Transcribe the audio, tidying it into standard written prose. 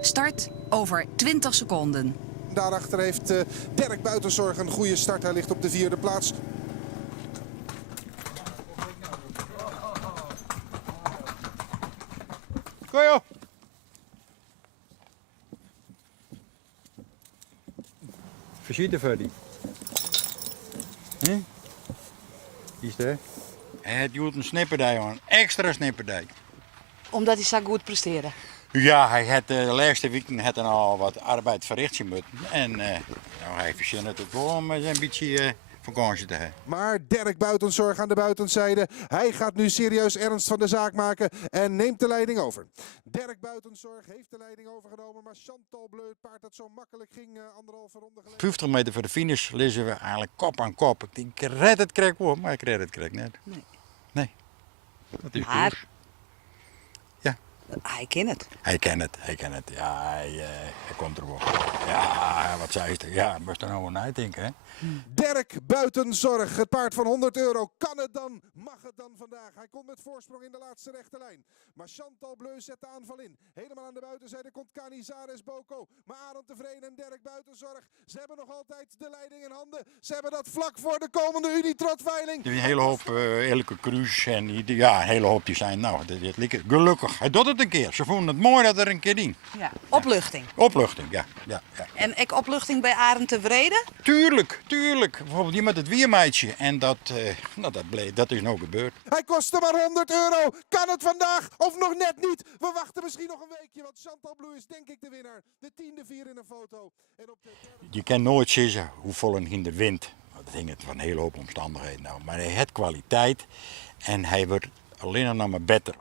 Start over 20 seconden. Daarachter heeft Dirk Buitenzorg een goede start. Hij ligt op de 4e plaats. Kom joh! Verschieten voor die. Is het? Het doet een snipperdij aan, een extra snipperdij. Omdat hij zo goed presteerde. Ja, hij had de laatste weken had al wat arbeid verricht moeten. En nou, hij verzint het wel om een beetje vakantie te hebben. Maar Dirk Buitenzorg aan de buitenzijde. Hij gaat nu serieus ernst van de zaak maken en neemt de leiding over. Dirk Buitenzorg heeft de leiding overgenomen, maar Chantal Bleu, het paard dat zo makkelijk ging, anderhalve ronde geleden. 50 meter voor de finish lezen we eigenlijk kop aan kop. Ik denk, ik red het krijg wel, maar ik red het krijg net. Nee. Nee. Dat is Maar- koers. Ja. Hij kent het. Hij kent het. Ja, hij komt er wel. Ja, wat zei je? Ja, moest er nou wel nadenken, hè? Dirk Buitenzorg, het paard van €100. Kan het dan? Mag het dan vandaag? Hij komt met voorsprong in de laatste rechte lijn. Maar Chantal Bleu zet de aanval in. Helemaal aan de buitenzijde komt Canizares Boko. Maar Arend Tevreden en Dirk Buitenzorg, ze hebben nog altijd de leiding in handen. Ze hebben dat vlak voor de komende Unitrotveiling. Een hele hoop eerlijke cruise en ja, een hele hoop die zijn, nou, dit liep gelukkig. Hij doet het een keer. Ze vonden het mooi dat er een keer ding. Ja. Opluchting. Opluchting, ja. En ik opluchting bij Arend Tevreden? Tuurlijk. Bijvoorbeeld die met het weermeidje. En dat is nou gebeurd. Hij kostte maar €100. Kan het vandaag of nog net niet? We wachten misschien nog een weekje, want Chantal Bleu is denk ik de winnaar. De 10e vier in een foto. En op de Je kan nooit zeggen hoe vol een in de wind. Dat hing het van een hele hoop omstandigheden nou. Maar hij heeft kwaliteit en hij wordt alleen nog maar beter.